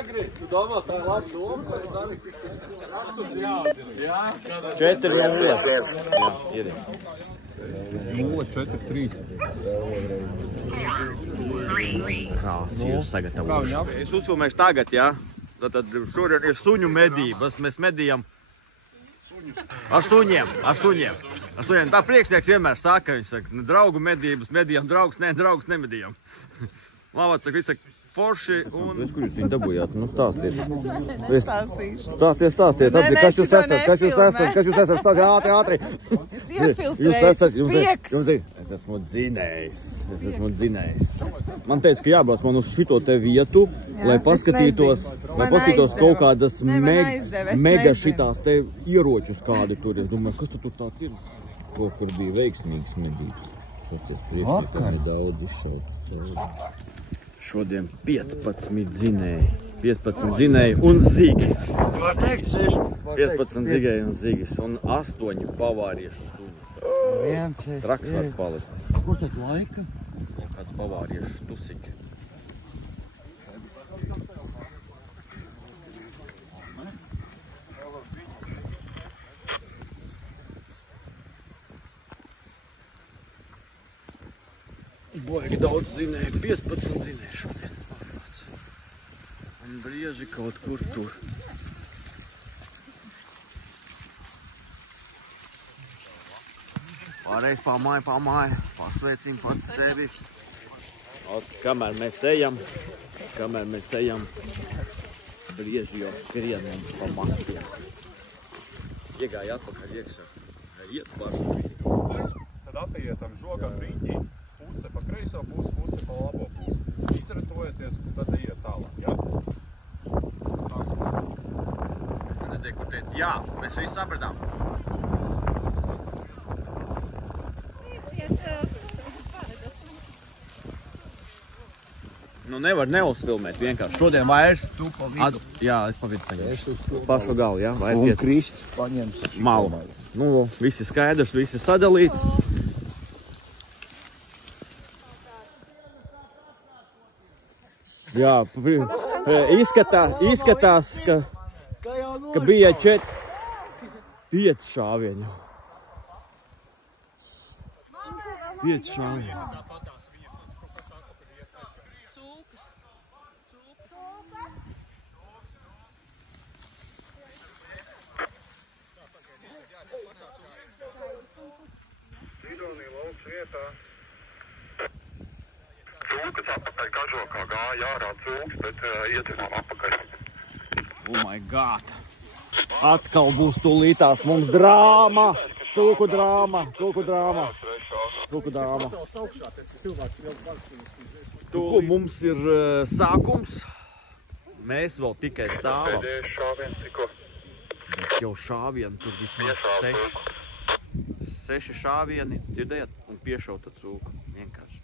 Agri, tu domā, tā ir laba doma, vai Jā, 4-0. Jā, ir. 0-4-3. Kāds jūs sagatavojuši? Es uzfilmēšu tagad, jā. Tad šodien ir suņu medības. Mēs medījam ar suņiem. Tā priekšnieks vienmēr saka, viņš saka, draugu medības, medījam draugus, ne, draugus nemedījam. Māvāts saka, viņš saka, forši un... Kur jūs viņu dabūjāt? Nu, stāstiet. Nestāstīšu. Stāstiet. Kas jūs esat? Stāstiet ātri. Es iefiltrēju spiegs. Es esmu dzinējs. Man teica, ka jābrauc man uz šito te vietu, lai paskatītos kaut kādas mega šitās te ieročus kādi tur. Es domāju, kas tur tāds ir? Kaut kur bija veiksmīgs medības. Vakar. Daudz izšauts. Šodien 15 dzinēji un zigis. 15 zigēji un zigis un 8 pavāriešu suņi. Traks var palikt. Kur tad laika? Kāds pavāriešu tusiņš. Baigi daudz zinēju, 15 zinēju šodien. Un brieži kaut kur tur. Pārreiz pamāju, pasveicim pats sevi. Kamēr mēs ejam, brieži jau skrien mums pa mastiem. Iegāja atpakaļ iekšā. Iet par. Tad apējietam žogam riņķī. Puse pa kreiso pusi, puse pa labo pusi. Izratojieties, un tad iet tālāk, jā? Es nedēļu, kur teicu, jā, mēs visi sapratām. Nu nevar neuzfilmēt vienkārši. Šodien vairs. Tu pa vidu. Jā, es pa vidu paņemšu. Pašu galu, jā? Un Krists paņems malu. Nu, visi skaidrs, visi sadalīts. Jā, izskatās, ka bija 5 šāvieni. 5 šāvieni. Cūkas atpakaļ kažokā gāja ārā cūks, bet ietinām atpakaļ. Oh my God! Atkal būs tūlītās mums drāma! Cūku drāma! Mums ir sākums. Mēs vēl tikai stāvam. Bet jau šāvieni tur vismaz 6 šāvieni, dzirdējāt, un piešauta cūka. Vienkārši.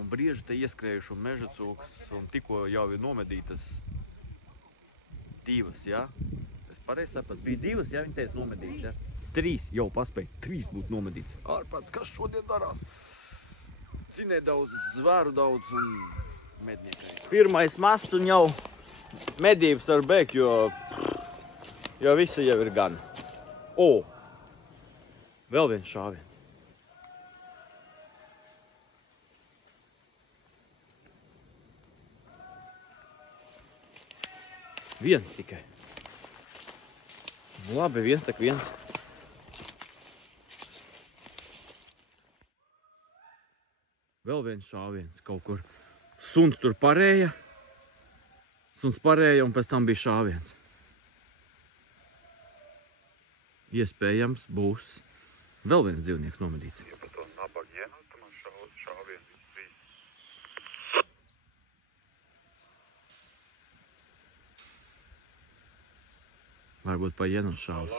Un brieži te ieskrējuši un meža cūkas, un tikko jau ir nomedītas 2, jā? Es pareizi sapratu, bija 2, jā, viņi teica nomedītas, jā? 3 jau paspēja, 3 būtu nomedītas. Ārprāts, kas šodien darās? Cinē daudz, zvēru daudz un mednieki. Pirmais masts un jau medības var beigt, jo visi jau ir gan. Vēl viens šāviens. Viens tikai. Labi, viens tak viens. Vēl viens šāviens kaut kur. Suns tur parēja. Un pēc tam bija šāviens. Iespējams būs vēl viens dzīvnieks nomedīts. Varbūt pa ienu šāvs.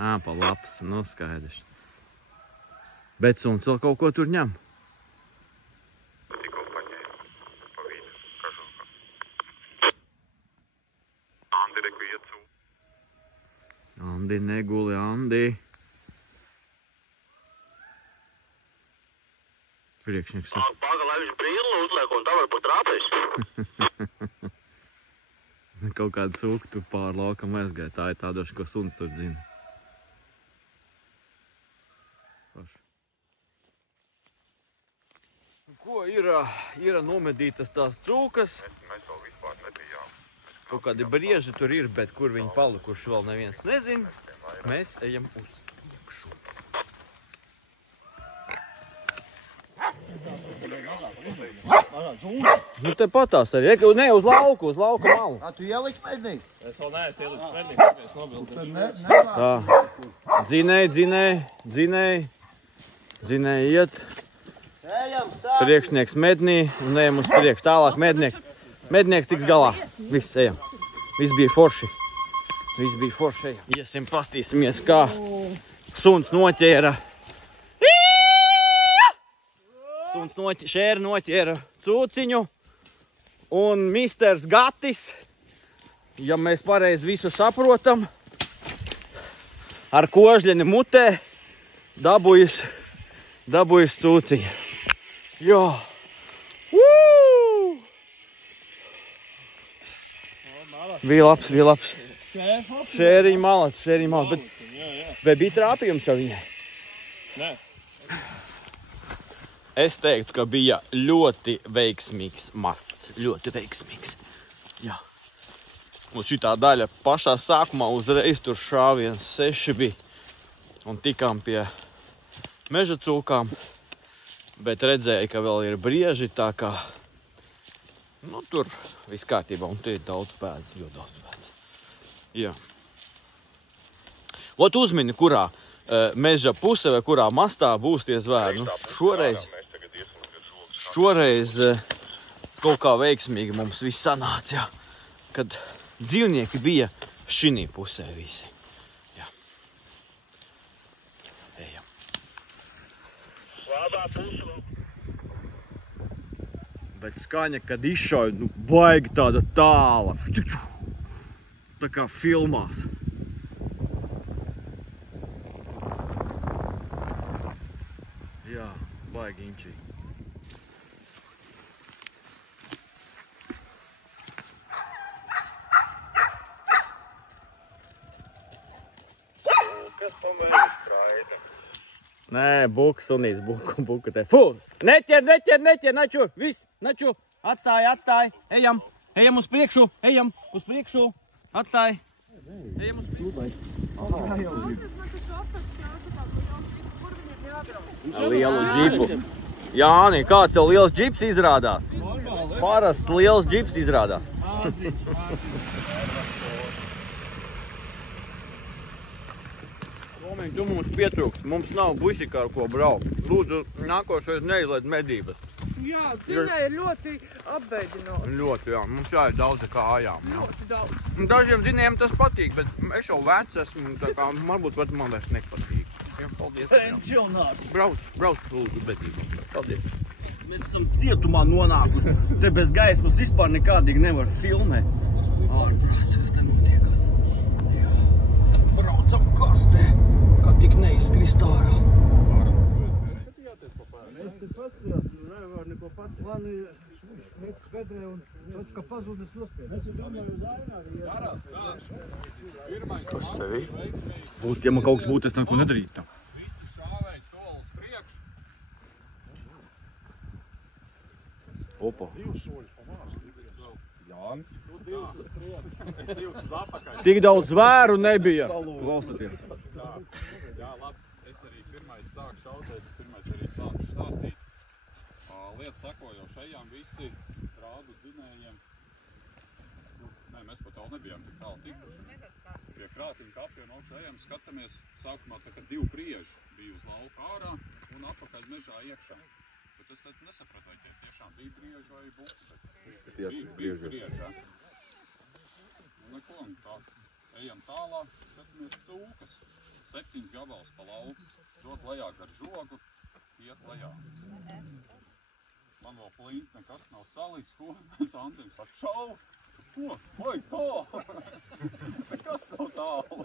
Pa lapas, nu skaidrs. Bet suns vēl kaut ko tur ņem. Tikko paņēma pa vidu kažokā. Andi reku iet cūku. Andi neguli, Andi. Priekšnieks saka. Paga, lai viņš brīli uzliek, un tā var būt trāpējis. Kaut kādu cūku tu pār laukam aizgāja. Tā ir tādoši, ko suns tur dzina. Ko ir nomedītas tās cūkas? Mēs vēl vispār nebijām. Kaut kādi brieži tur ir, bet kur viņi palikuši vēl neviens nezin. Mēs ejam uz priekšu. Nu te patās arī. Ne, uz lauku malu. Tu ieliksi mednīgi? Es vēl neesmu ielicis mednīgi, es nobildīšu. Tā. Dzinēji iet. Priekšnieks mednī un ejam uz priekšu. Tālāk mednieks tiks galā. Viss ejam. Viss bija forši. Iesim, pastīsimies, kā suns noķēra. Šēri noķēra cūciņu. Un misters Gatis, ja mēs pareizi visu saprotam, ar kožļeni mutē dabujis cūciņu. Jā. Bija labs. Šēriņa malacis. Bet bija trāpījums jau viņai? Nē. Es teiktu, ka bija ļoti veiksmīgs masts. Ļoti veiksmīgs. Jā. Un šitā daļa pašā sākumā uzreiz tur šāviens 6 bija. Un tikām pie meža cūkām. Bet redzēju, ka vēl ir brieži, tā kā nu, tur viss kārtībā. Un te ir daudz pēdas, ļoti daudz pēdas. Jā. Ot uzmini, kurā meža puse vai kurā mastā būs tie zvēri. Nu, šoreiz kaut kā veiksmīgi mums viss sanāca, jā, kad dzīvnieki bija šinī pusē visi. Jā. Ejam. Bet skaņa, kad izšauj, nu, baigi tāda tāla. Tā kā filmās. Jā, baigi inčī. Kas pamēģis kraida? Nē, buka sunīts, buka te. Fū! Neķer, naču, viss, naču. Atstāj. Ejam uz priekšu, Atstāj. Ejam uz priekšu. Lielu džipu. Jāni, kāds tev liels džips izrādās? Parasts liels džips izrādās. Romiņ, tu mums pietrūkst. Mums nav bušika ar ko braukt. Lūdzu, nākošais neizlaid medības. Jā, dzinēji ir ļoti apbeidinoši. Ļoti, jā. Mums jāiet daudz kājām. Ļoti daudz. Dažiem dzinējiem tas patīk, bet es jau vecs esmu, tā kā varbūt man vairs nepatīk. Jā, paldies. Pensionārs. Brauc, lūdzu, bedībā. Paldies. Mēs esam cietumā nonākuši. Te bez gaismas vispār nekādīgi nevar filmēt. Ārprāts, kas te notiekās. Jā. Braucam kastē, kā tik neizkrist ārā. Es te paskatījās, nevar neko pat. Man ir mets bedrē un pats, ka pazūdas nospēj. Es domāju, uz Aināri iet. Kas tevi? Būtu, ja man kaut kas būtu, es neko nedarītu. Visi šāvēji soli uz priekšu. Opa. Jānis. Tu divus uz priekšu. Es divus uz apakaļ. Tik daudz zvēru nebija. Klausaties. Jā, labi. Es arī pirmais sāku šauties, pirmais arī sāku stāstīt. Lietas sakojoši ejām visi rādu dzinējiem. Nē, mēs pat tālu nebijām tik tālu tikuši. Pie krātiņa kapiem augšā ejam, skatāmies. Sākumā tā kā 2 prieži bija uz lauka ārā un atpakaļ mežā iekšā. Bet es tad nesapratu, vai tie tiešām bija prieži vai buki. Bija prieži, jā. Un neko, un tā. Ejam tālāk, skatāmies cūkas. 7 gabals pa lauku. Dod lejā gar žogu, iet lejā. Man vēl plīnt nekas nav salīdz, ko mēs Andim saka, šau! Ko? Vai tā? Nekas nav tālu.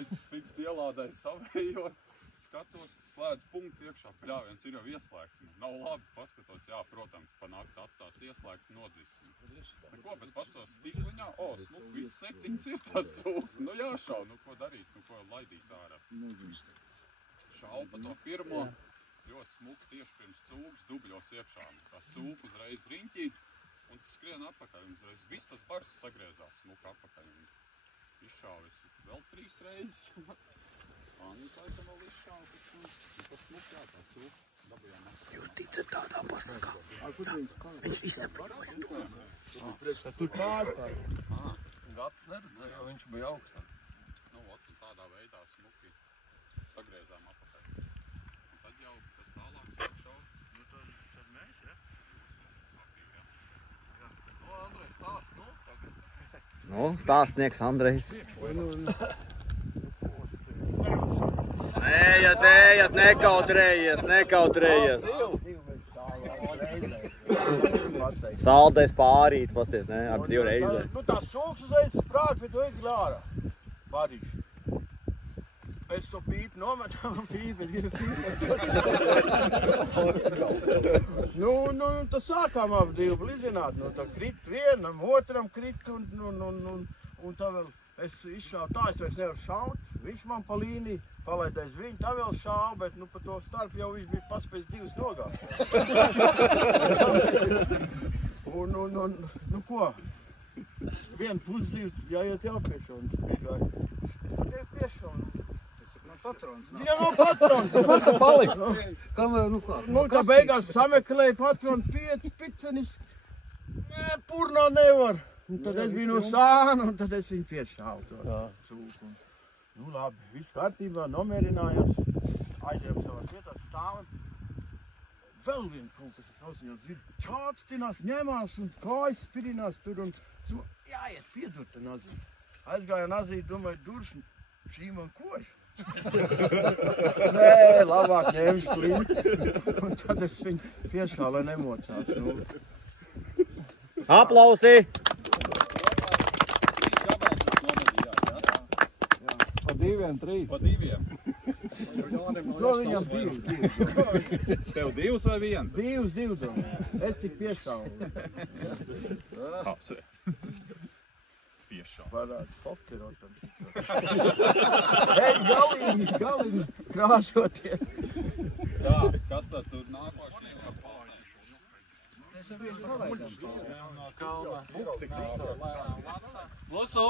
Es fiks pielādēju savējo, skatos, slēdz punktu iekšā, pļāviens ir jau ieslēgts. Nav labi, paskatos, jā, protams, pa nakti atstāts ieslēgts, nodzis. Neko, bet paskatos stikliņā, smuk, viss 7 ir tās cūks. Nu jāšau, nu ko darīs, nu ko laidīs ārā. Šau pa to pirmo, ļoti smuks tieši pirms cūks, dubļos iekšā. Tā cūka uzreiz riņķī un skrien atpakaļ. Uzreiz viss tas bars sagriezās smuk atpakaļ. Izšāvis vēl 3 reizes. Anita laikam vēl izšāvis. Tas smuk jā, tā cūka dabījām. Jūs ticat tādā pasakā? Viņš izsaprīkoja to. Tur pārpār. Gads neredzēja, jo viņš bija augstāk. Nu, un tādā veidā smuki sagriezām atpakaļ. Un tad jau tas tālāk sākšau. Nu, tad mēs, ja? Nu, Andrej, stāst, nu, tagad. Nu, stāstnieks Andrejs. Ejat, nekautrējies. Saldais pārīt, paties, ne, ar 2 reizēm. Nu, tās sūks uzreiz sprāk, bet tu ej glāra. Pārīši. Es to pīpi nometu, pīpi, es gribu pīpi. Nu, tad sākām ap 2 blizināt, nu, tā krit vienam, otram krit, un tā vēl es izšāvu, tā es vairs nevaru šaut, viņš man pa līniju, palaidais viņu, tā vēl šāvu, bet, nu, pa to starp jau viņš bija paspēc 2 nogās. Nu, ko? Vienu puszīvi, jāiet jau piešau, un spīgāju. Es piešau, patrons. Jā, no patrons. Palika. Nu, tā beigās sameklēja patronu 5 picenis. Nē, purnā nevar. Un tad es biju no sāna, un tad es viņu piešāvu to cūku. Nu, labi, viss kārtībā, nomierinājās. Aizējām savās vietās, stāvam. Vēl vien kaut kas, es sauc, jau dzirdu. Čākstinās, ņemās un kājas spirinās tur un jāiet piedurt te nazīt. Aizgāja nazīt, domāju, duršņi, šī man koša. Nē, labāk ņemšu klinti. Un tad es viņu piešāvu, lai nemocās. Nu. Aplausi! Pa 2, 3. Pa 2. To viņam 2. Tev 2 vai 1? 2 domāju. Es tik piešāvu. Apsver. Piešāvu. Varētu fokerotam. Hei, galīgi krāsoties. Tā, kas tad tur nākošajiem par pārnēšu? Lusu!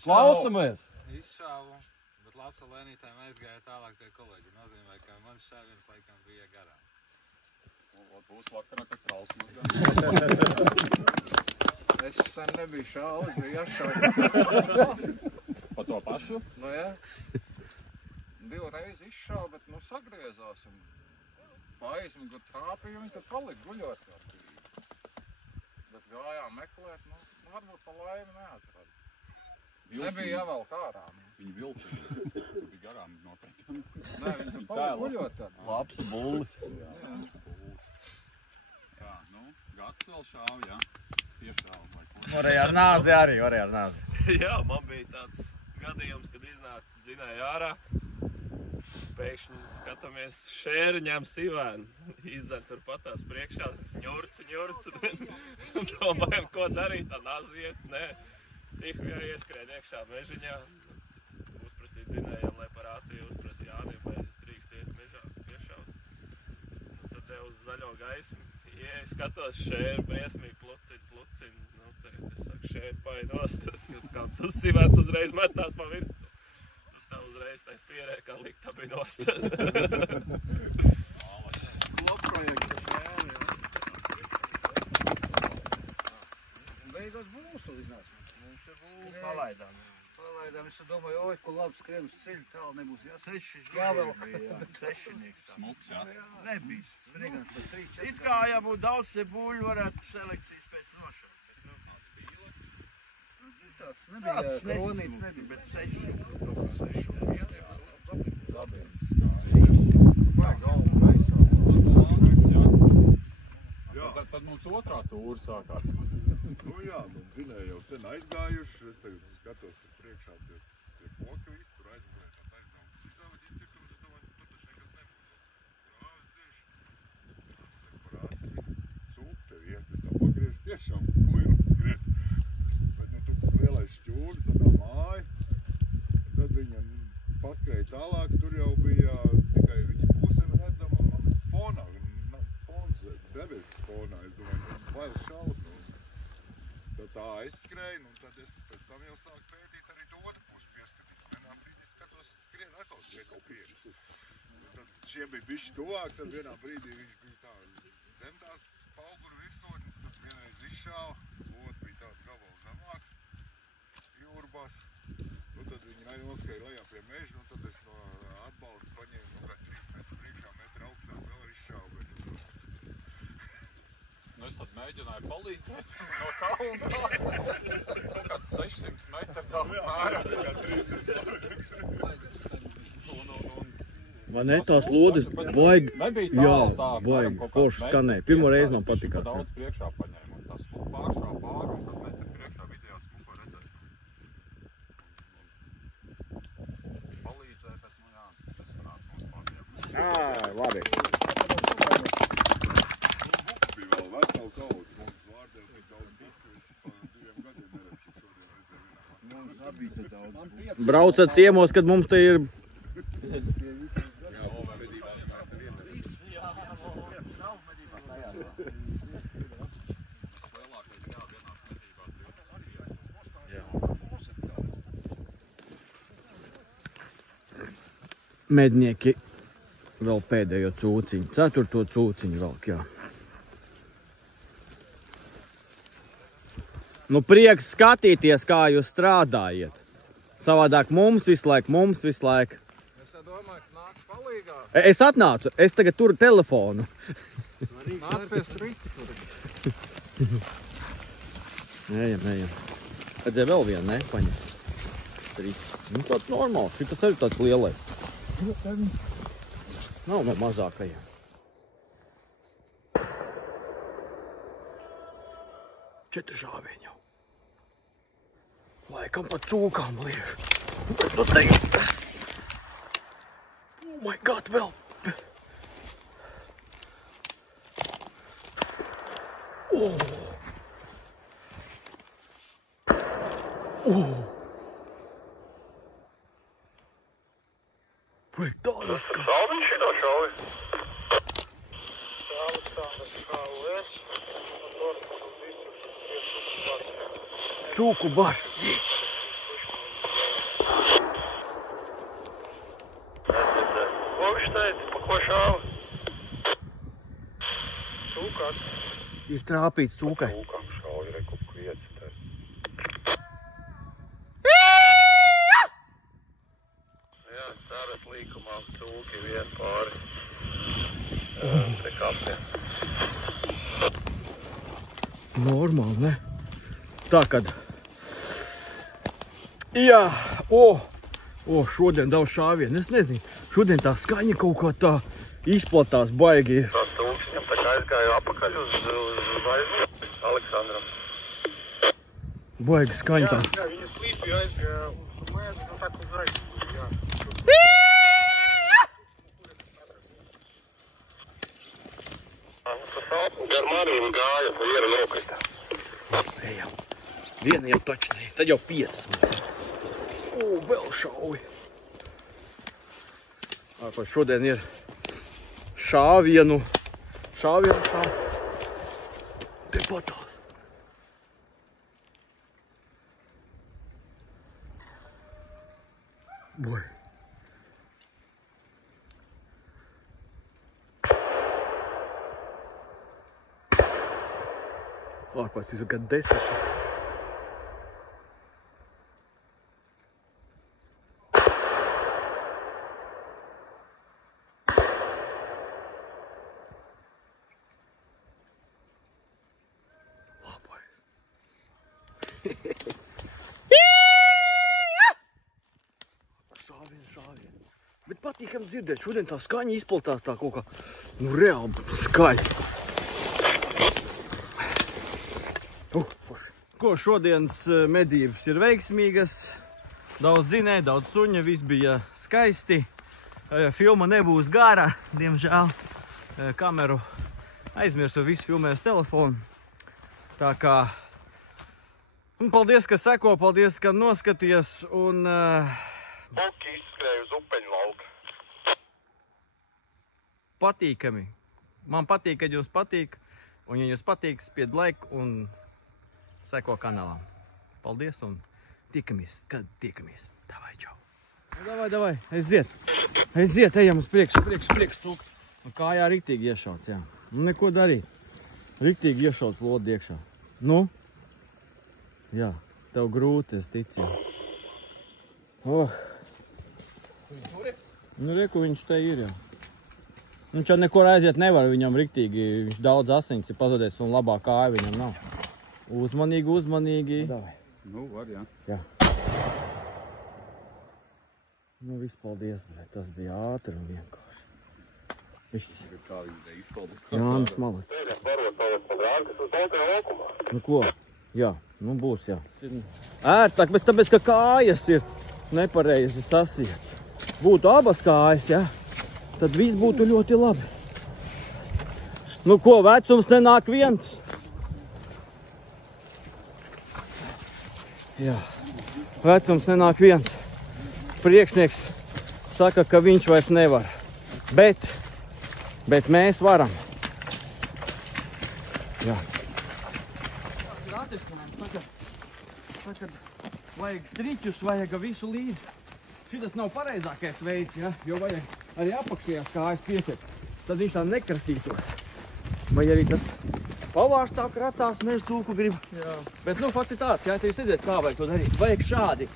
Klausamies! Izšāvu, bet labs ar lēnītēm aizgāja tālāk pie kolēģi. Nozīmē, ka man šāviens laikam bija garām. Būs vakarā, kas trauks mums gan. Es sen nebiju šāvis, biju jāšāvi. Pa to pašu? Nu, jā. 2 reizi izšāvu, bet nu sagriezās un pa aizmugu trāpīju, viņi tad palika guļot kārtīgi. Bet gājām meklēt, nu varbūt pa laimi neatrada. Nebija jāvelk ārā. Viņi vilki. Bija garām noteikti. Nē, viņi tur palika guļot tad. Labs bullis. Tā, nu, gads vēl šāv, jā. Piešāv. Varēja ar nāzi arī, varēja ar nāzi. Jā, man bija tāds gadījums, kad iznāca dzinēja ārā. Pēkšņi skatāmies, šēri ņem sivēnu. Izdzen tur patās priekšā, ņurci. Domājam, ko darīt, tā naziet, nē. Tiku jau ieskrēja iekšā mežiņā. Uzprasīja dzinējām, lai par rāciju uzprasīja Jānim, vai es drīkst iet mežā piešaut. Tad te uz zaļo gaismu. Ja es skatos šēri, briesmīgi plucin. Nu, te es saku, šēri painost. Kā tas sivēns uzreiz metās pa virsmu. Tā uzreiz tai pierē, kā likt tā bija nost. Klopprojekts šēri, jā. Beigās būsu iznāca. Mums ir būsu. Palaidām. Es domāju, oj, ko labi skrien uz ceļu, tālu nebūs. Jā, 6 jāvelk. Sešinieks. Smuks, jā. Nebija. It kā jābūt daudz te buļu, varētu selekcijas pēc nošaut. Tāds nebija kronīts, nebija, bet 6. Labi. Vai galva gaisā. Tad mums otrā tūra sākās. Nu jā, man zinēja jau sen aizgājuši, es tagad skatos tur priekšā pie koka visu, tur aizgāju. tiešām kuilis skrien. Bet nu tur lielais šķūris, tādā māja. Tad viņa paskrēja tālāk, tur jau bija tikai viņa puse redzama fonā. Fons, debesis fonā, es domāju, bail šaut. Tad tā aizskrēja, un tad es pēc tam jau sāku pētīt arī to otru pusi pieskatīt. Vienā brīdī skatos, skrien atkal skrien kaut priekš. Tad šie bija bišķi tuvāk, tad vienā brīdī viņš bija tā zem tās pauguru virsotnes, tad vienreiz izšāva, otrs bija tāds gabals zemāk, jūrbās. Nu tad viņi noskrēja lejā pie meža, un tad es no atbalsta paņēmu kā 3 metru priekšā, metru augstāk vēl arī izšāvu. Nu es tad mēģināju palīdzēt no kalna. Kaut kāds 600 metru tā mērā. Kā 300 Vai ne, tās lodes baigi, nebija jā, tālu tā, baigi, forši skanēja. Pirmo reizi man patikās. Daudz priekšā paņēma, un tas pāršā pāri, un tad metru priekšā video smuko redzēt. Palīdzēja, bet nu jā, tas sanāca mums pāriem. Labi. bija vēl vesela kaudze. Mums vārdē tik daudz biksu, es pa 2 gadiem neredzu šodien redzēju vienā. Mums abi te daudz. Braucat ciemos, kad mums te ir... Mednieki vēl pēdējo cūciņu, 4. cūciņu velk, jā. Nu, prieks skatīties, kā jūs strādājiet. Savādāk mums visu laiku. Es domāju, ka nāc palīgā. Es atnācu, es tagad turu telefonu. Nāc pie stristi tur. Ejam. Redzēja vēl vienu, ne? Paņem. Stristi. Nu, tāds normāls, šitas arī tāds lielais. Nav no mazākajiem. Četri žāvieņi jau. Laikam pat cūkām liež. Nu te ir. Oh my God, vēl. Vai tādas kā... Saldiņš šitā šauvi? Cūku bars. Ko viņš teica? Pa ko šauvi? Cūkās. Ir trāpīts cūkai. Cūkām šauvi, reku kviets. Jā, ceras līkumā cūki vien pāri. Te kapiem. Normāli, ne? Tā kad... Jā, šodien daudz šāvienu. Es nezinu, šodien tā skaņa kaut kā tā izplatās baigi. Tas cūks viņam tā kā aizgāja apakaļ uz aizmēr Aleksandram. Baigi skaņa tā. Jā, viņa slīpja aizgāja uz mēzi, nu tā uz aizmēr. Jā. Gar manīm gāja, viena nokrita. Ejam. Viena jau taču ne, tad jau 5. Vēl šauvi. Šodien ir šāvienu. Te patās. Boj. Ārpēc ir gan 10. Šāvien. Bet patīkam dzirdēt, šodien tā skaņa izplatās tā kaut kā, nu reāli skaļi. Ko šodienas medības ir veiksmīgas, daudz dzinēja, daudz suņa, viss bija skaisti. Filma nebūs gara, diemžēl. Kameru aizmirsu, visu filmēs telefonu. Tā kā, un paldies, ka seko, paldies, ka noskaties, un... Buki izskrēja uz upeņu lauku. Patīkami. Man patīk, kad jūs patīk, un ja jūs patīk, spied like un seko kanālām. Paldies un tikamies, kad tikamies. Davai, čau. Davai, aiziet, ejam uz priekšu, cūk. Un kājā riktīgi iešauts, jā. Nu, neko darīt. Riktīgi iešauts lodu iekšā. Nu? Jā, tev grūti, es ticu, jā. Oh. Nu, reku viņš te ir, jā. Viņš jau nekur aiziet nevar, viņam riktīgi, viņš daudz asins ir pazudējis un labā kāja viņam nav. Uzmanīgi. Davai. Nu, var, jā. Jā. Nu, viss paldies, bet tas bija ātri un vienkārši. Viss. Kā viņi te izpaldīja. Jānis Malets. Nu ko? Jā, nu būs, jā. Ērtāk, bet tāpēc, ka kājas ir nepareizi sasiet. Būtu abas kājas, jā. Tad viss būtu ļoti labi. Nu ko, vecums nenāk viens? Jā, vecums nenāk viens. Priekšnieks saka, ka viņš vairs nevar. Bet mēs varam. Jā. Tas ir atrisinājums. Tagad vajag striķus, vajag visu līdzi. Šitas nav pareizākais veids, ja? Jo vajag arī apakšējās kājas piesiet. Tad viņš tā nekratītos. Vai arī tas pavārstāk ratās meža cūku grib. Jā. Bet, nu, fakts ir tāds, jā, te jūs redzēt, kā vajag to darīt. Vajag šādi.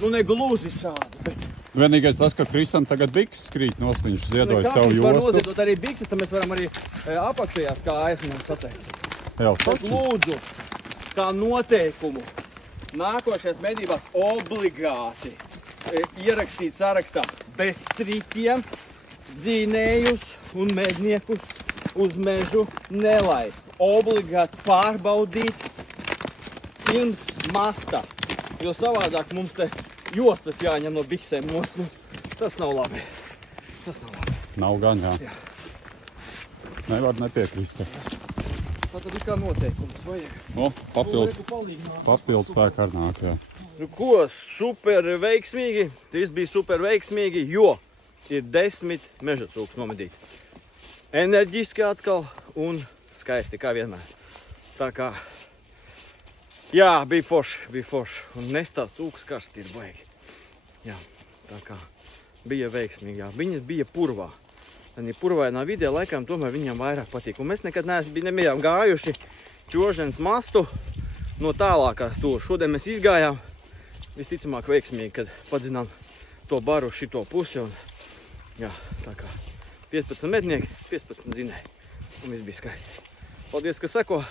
Nu, ne gluži šādi, bet... Vienīgais tas, ka Kristam tagad bikses krīt nost, viņš ziedoja savu jostu. Viņš var noziedot arī bikses, tad mēs varam arī apakšējās kājas mums pateikt. Jā, tas lūdzu, kā noteikumu, nākošajās medībās obligāti ierakstīt sarakstā bez striķiem, dzinējus un medniekus uz mežu nelaist. Obligāti pārbaudīt pirms masta, jo savādāk mums te jostas jāņem no biksēm nost. Nu, tas nav labi. Nav gan, jā. Nevar nepiekrist. Tad ir kā noteikums vajag. Nu, papildus spēku ar nāk, jā. Nu ko, super veiksmīgi. Tas bija super veiksmīgi, jo ir 10 meža cūks nomedīts. Enerģiski atkal un skaisti, kā vienmēr. Tā kā, jā, bija forši. Un nestās cūks karsti ir baigi. Jā, tā kā bija veiksmīgi, jā. Viņas bija purvā. Tad purvainā vidē laikam tomēr viņam vairāk patīk. Un mēs nekad nebijām gājuši Čožens mastu no tālākās tur. Šodien mēs izgājām visticamāk veiksmīgi, kad padzinām to baru šito pusi. Un, jā, tā kā 15 mednieki, 15 zinēji. Un viss bija skaisti. Paldies, ka seko.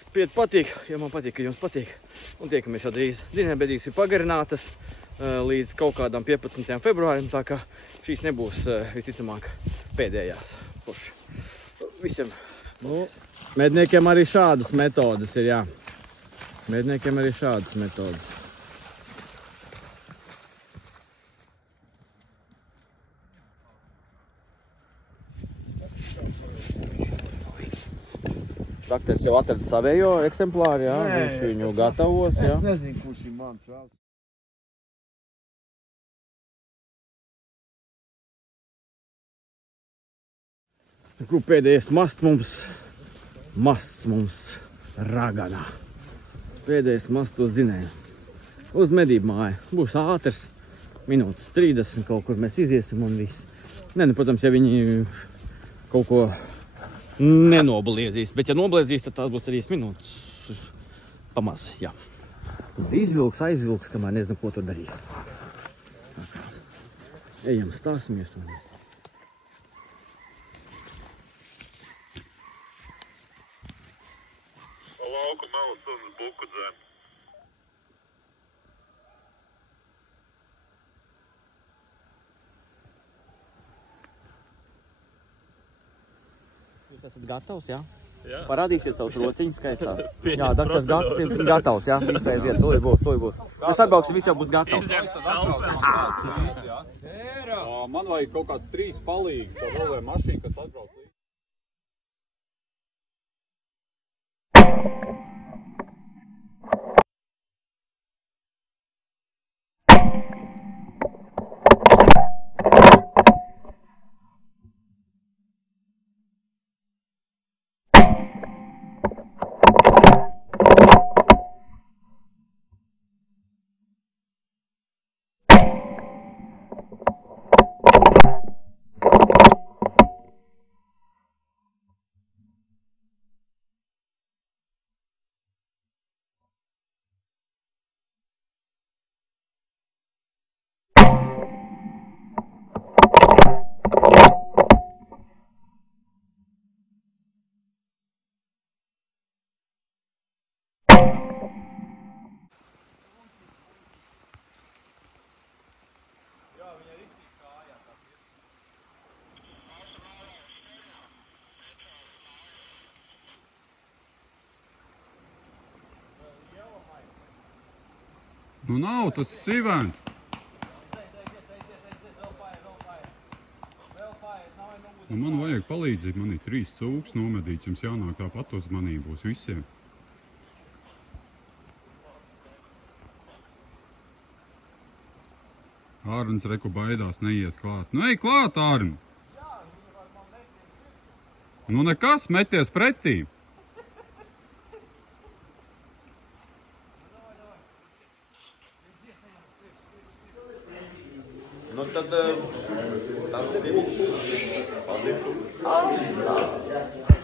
Spied patīk, ja man patīk, ka jums patīk. Un tiekamies jau drīz. Zinējbedīgas ir pagarinātas līdz kaut kādam 15. februārim, tā kā šīs nebūs visticamāk pēdējās. Visiem. Nu, medniekiem arī šādas metodas ir, jā. Medniekiem arī šādas metodas. Dakteris jau atrada savējo eksemplāru, jā, viņš viņu gatavos, jā. Es nezinu, kurš ir mans vēl. Pēdējais masts mums raganā. Pēdējais masts uz dzinēju. Uz medību māju. Būs ātrs, minūtes 30 kaut kur mēs iziesim un viss. Nē, nu, protams, ja viņi kaut ko nenobliedzīs, bet ja nobliedzīs, tad tās būs 3 minūtes pamaz, jā. Izvilks, aizvilks, kamēr nezinu, ko tur darīs. Ejam, stāsimies un viss. Lauku melns un buku dzēm. Jūs esat gatavs, jā? Jā. Parādīsiet savus rociņus skaistās. Jā, daktas gatavs, jā? Viss aiziet, to būs. Jūs atbrauksim, viss jau būs gatavs. Man vajag kaut kāds 3 palīgus ar vēl mašīnu, kas atbrauc līdzi. Nu nav tas sīvēns. Nu man vajag palīdzēt, man ir 3 cūks nomedīts, jums jānāk tāpat uz manī būs visiem. Ārns reku baidās neiet klāt. Nu ej klāt, Ārn! Nu nekas, meties pretī! Nu tad tas ir viss. Paldies.